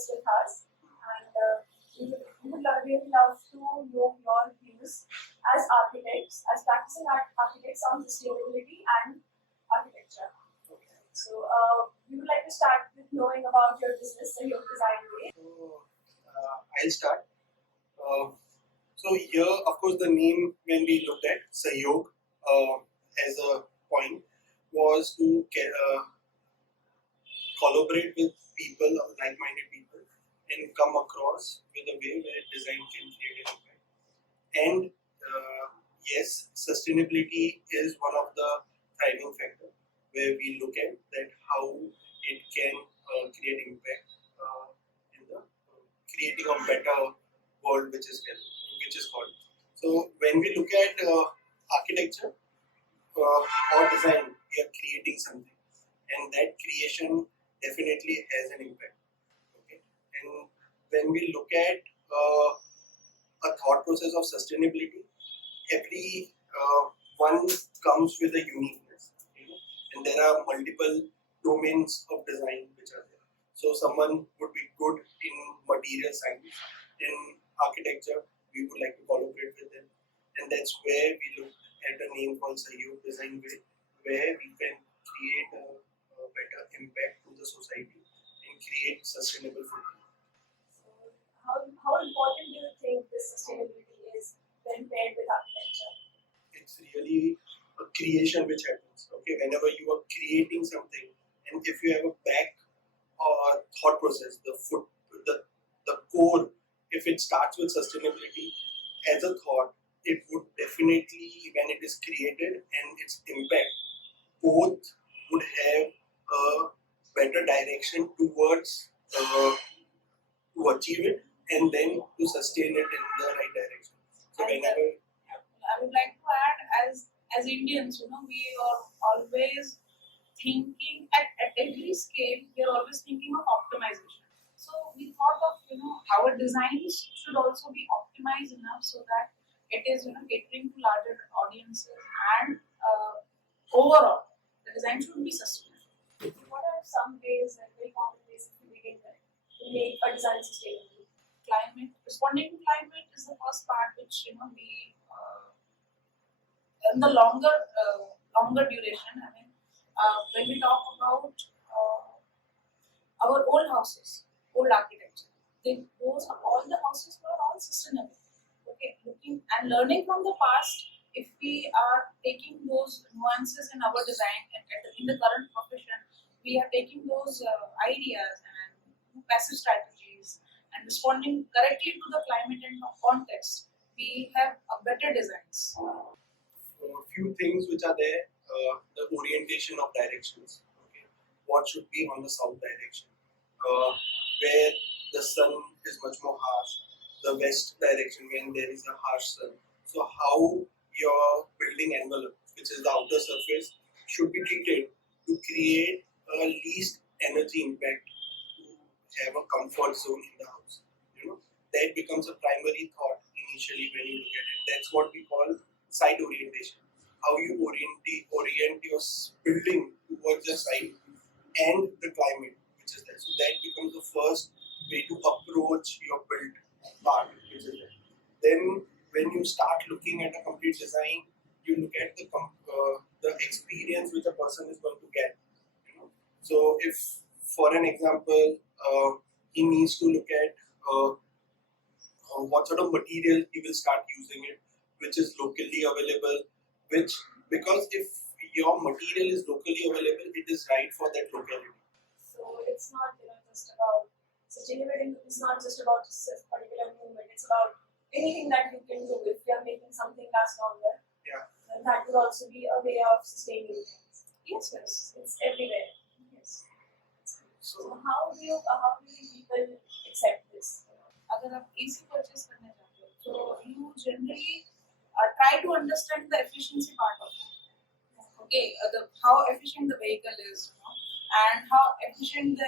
guest with us, and we would really love to know your views as architects, as practicing architects on sustainability and architecture. So we would like to start with knowing about your business, Sahyog Design Way. So, I'll start. So here, of course, the name when we looked at Sahyog as a point was to collaborate with people, like-minded people, and come across with a way where design can create an impact. And yes, sustainability is one of the thriving factors where we look at that how it can create impact in the creating a better world, which is called. So when we look at architecture or design, we are creating something, and that creation definitely has an impact. Okay, and when we look at a thought process of sustainability, every one comes with a uniqueness, and there are multiple domains of design which are there. So someone would be good in material science, in architecture, we would like to collaborate with them, and that's where we look at a name called Sahyog Design Way, where we can create a better impact to the society and create sustainable footprint. So how important do you think this sustainability is when paired with architecture? It's really a creation which happens. Okay, whenever you are creating something, and if you have a back or thought process, the core, if it starts with sustainability as a thought, it would definitely, when it is created and its impact, both would have a better direction towards to achieve it and then to sustain it in the right direction. So whenever I would like to add, as Indians, we are always thinking at every scale. We are always thinking of optimization. So we thought of our designs should also be optimized enough so that it is catering to larger audiences, and overall the design should be sustainable. What are some ways, like very common ways, if you begin with, to make a design sustainable? Responding to climate is the first part, which we in the longer duration. I mean, when we talk about our old houses, old architecture, all the houses were all sustainable. Okay, looking and learning from the past, if we are taking those nuances in our design and in the current profession, we are taking those ideas and passive strategies and responding correctly to the climate and context, we have a better designs. a few things which are there, the orientation of directions. Okay, what should be on the south direction, where the sun is much more harsh, the west direction when there is a harsh sun. So how your building envelope, which is the outer surface, should be treated to create a least energy impact, to have a comfort zone in the house. That becomes a primary thought initially when you look at it. That's what we call site orientation. How you orient your building towards the site and the climate which is there. So that becomes the first way to approach your build part which is there. Then when you start looking at a complete design, you look at the experience which a person is going to get. So if, for an example, he needs to look at what sort of material he will start using it, which is locally available, because if your material is locally available, it is right for that locality. So it's not just about sustainability. It's not just about a particular movement. It's about anything that you can do. If you are making something last longer, then that would also be a way of sustaining things. Yes, it's everywhere. Yes. So how do people accept this? अगर आप AC purchase करने जाते हो, so you generally try to understand the efficiency part of it. Okay, how efficient the vehicle is, and how efficient the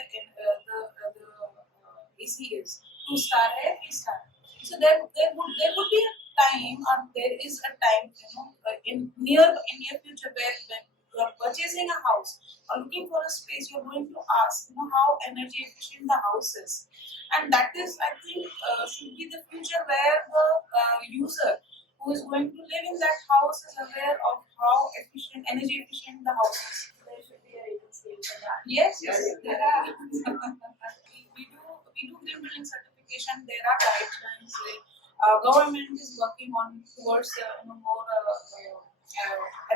AC is. 2-star hai, 3-star. So there would be a time, or there is a time, in near future where when are purchasing a house or looking for a space, you're going to ask, how energy efficient the house is, and that is, I think, should be the future where the user who is going to live in that house is aware of how energy efficient the house is. There should be a rating scale for that. Yes, Yes. there are. we do green building certification. There are guidelines. Government is working on towards more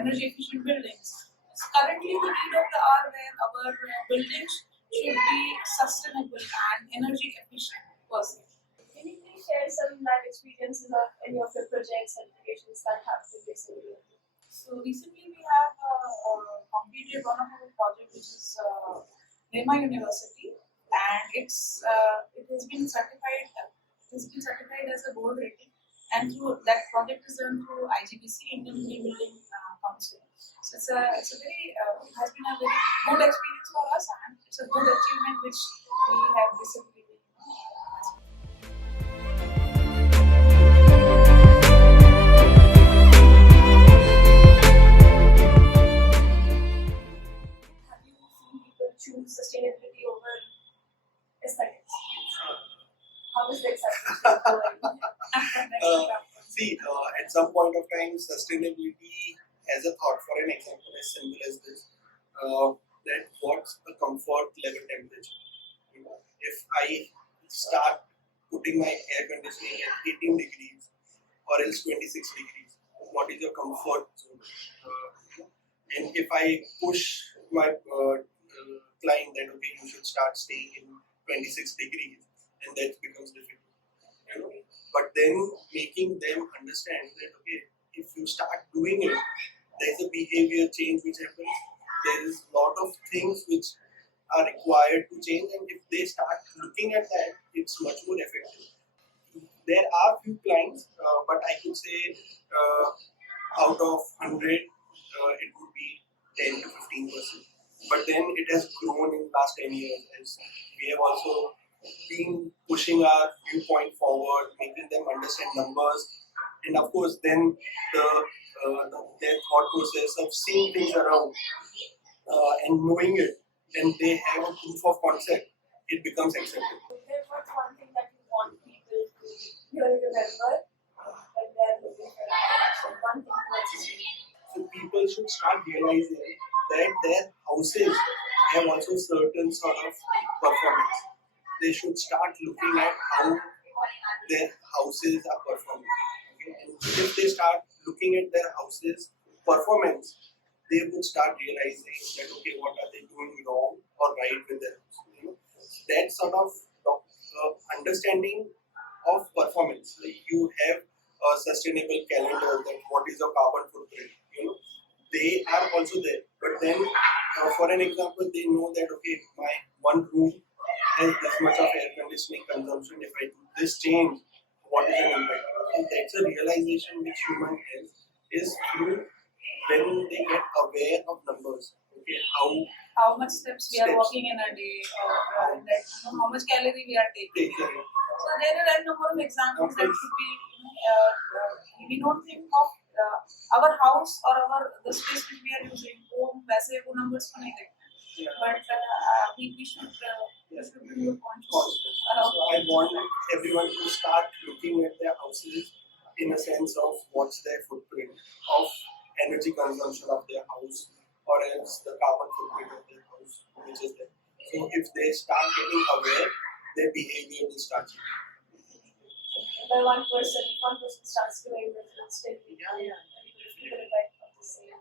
energy efficient buildings. So currently, the need of the hour where our buildings should be sustainable and energy efficient per se. Can you please share some life experiences of any of your projects, certifications that have been recently? So recently we have completed one of our projects, which is Nirma University, and it has been certified. It has been certified as a gold rating, and through that project is done through IGBC, Indian Green Building Council. So it's a very it has been a very good experience for us, and it's a good achievement which we have recently. Have you seen people choose sustainability over aesthetics? How is the acceptance rate going? See, at some point of time, sustainability as a thought, for an example, as simple as this, that what's the comfort level temperature? If I start putting my air conditioning at 18 degrees or else 26 degrees, what is your comfort zone? And if I push my client that okay, you should start staying in 26 degrees, and that becomes difficult. But then making them understand that okay, if you start doing it, there's a behavior change which happens. There is a lot of things which are required to change, and if they start looking at that, it's much more effective. There are few clients, but I could say out of 100, it would be 10 to 15%. But then it has grown in the last 10 years as we have also been pushing our viewpoint forward, making them understand numbers, and of course then their thought process of seeing things around and knowing it, and they have a proof of concept, it becomes acceptable. What's one thing that you want people to really remember when they're looking for a house? One thing towards sustainability. So people should start realizing that their houses have also certain sort of performance. They should start looking at how their houses are performing. Okay? And if they start looking at their houses' performance, they would start realizing that okay, what are they doing wrong or right with their house? That sort of understanding of performance. Like you have a sustainable calendar that what is your carbon footprint. They are also there. But then, for an example, they know that okay, my one room has this much of air conditioning consumption. If I do this change, what is the impact? And that's a realization which human has is through when they get aware of numbers. Okay, how much steps we are walking in a day, or how much calorie we are taking. So there are a number of examples that should be. We don't think of our house or the space which we are using. वैसे वो numbers को नहीं देखते. But we should be more conscious. So I want everyone to start looking at their houses in a sense of what's their footprint of energy consumption of their house, or else the carbon footprint of their house, which is there. So if they start getting aware, their behavior will start changing. By one person starts doing it, it will still be people effect of the same.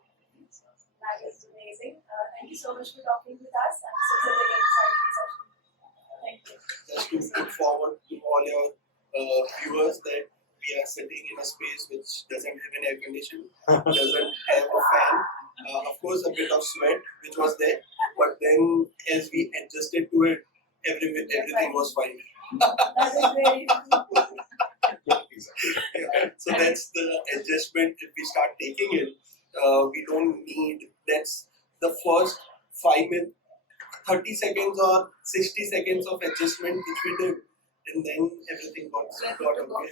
So that is amazing. Thank you so much for talking with us, and this is a very exciting session. Thank you. Just to put forward to all your viewers that we are sitting in a space which doesn't have an air condition, doesn't have a fan. Of course, a bit of sweat, which was there, but then as we adjusted to it, everything was fine. That is very So that's the adjustment. If we start taking it, we don't need. That's the first 5 minutes, 30 seconds or 60 seconds of adjustment which we did, and then everything got okay.